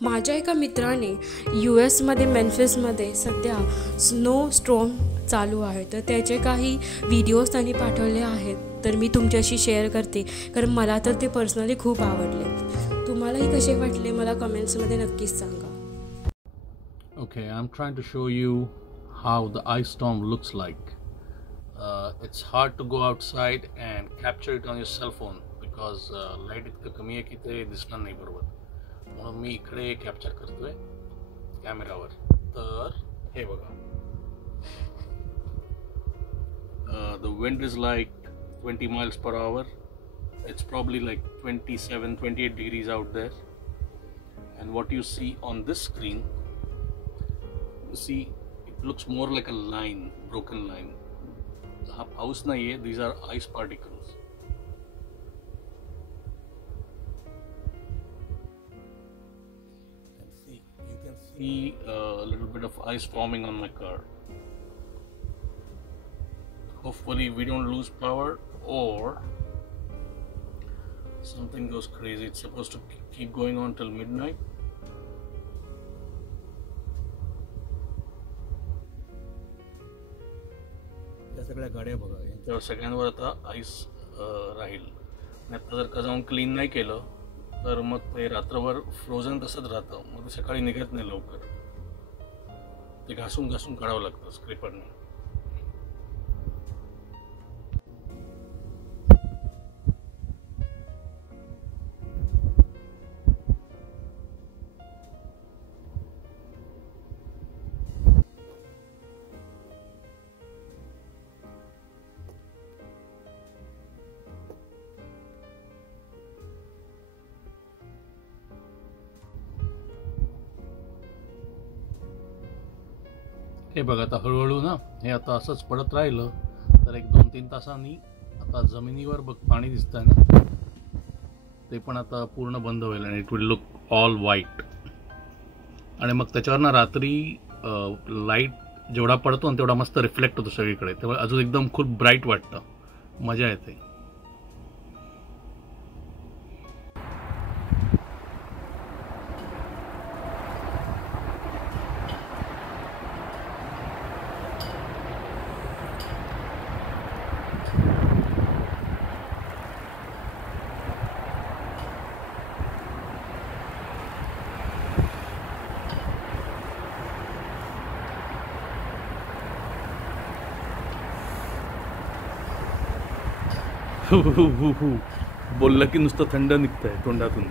माझ्या एका मित्राने US मध्ये मेम्फिसमध्ये सध्या स्नो स्ट्रॉम चालू आहे, तर त्याचे काही व्हिडिओज त्यांनी पाठवले आहेत, तर मी तुमच्याशी शेअर करते, कारण मला तर ते पर्सनली खूप आवडले. तुम्हालाही कसे वाटले मला कमेंट्समध्ये नक्कीच सांगा. Okay, I'm trying to show you how the ice storm looks like. It's hard to go outside and capture it on your cell phone because light इतकं कमी आहे की ते दिसणार नाही बरोबर. म्हणून मी इकडे कॅप्चर करतोय कॅमेरावर. तर हे बघा, the wind is like 20 miles per hour. It's probably like 27-28 degrees out there, and what you see on this screen, you see it looks more like a line, broken line. हा पाऊस नाहीये, these are ice particles. You can see a little bit of ice forming on my car. Hopefully we don't lose power or something goes crazy. It's supposed to keep going on till midnight. या सगळ्या गाड्या बघा, यांच्यावर सगळ्यांवर आता ice राहील. आणि आता जर का जाऊन क्लीन नाही केलं तर मग ते रात्रभर फ्रोझन तसंच राहतं. मग ते सकाळी निघत नाही लवकर. ते घासून घासून काढावं लागतं स्क्रेपरने. हे बघा, आता हळूहळू ना हे आता असंच पडत राहिलं तर एक 2-3 तासांनी आता जमिनीवर बघ पाणी दिसतंय ना, ते पण आता पूर्ण बंद होईल आणि it will look all white. आणि मग त्याच्यावर ना रात्री लाईट जेवढा पडतो ना तेवढा मस्त रिफ्लेक्ट होतो सगळीकडे, तेव्हा अजून एकदम खूप ब्राईट वाटतं, मजा येते. बोललं की नुसतं थंड निघतंय तोंडातून.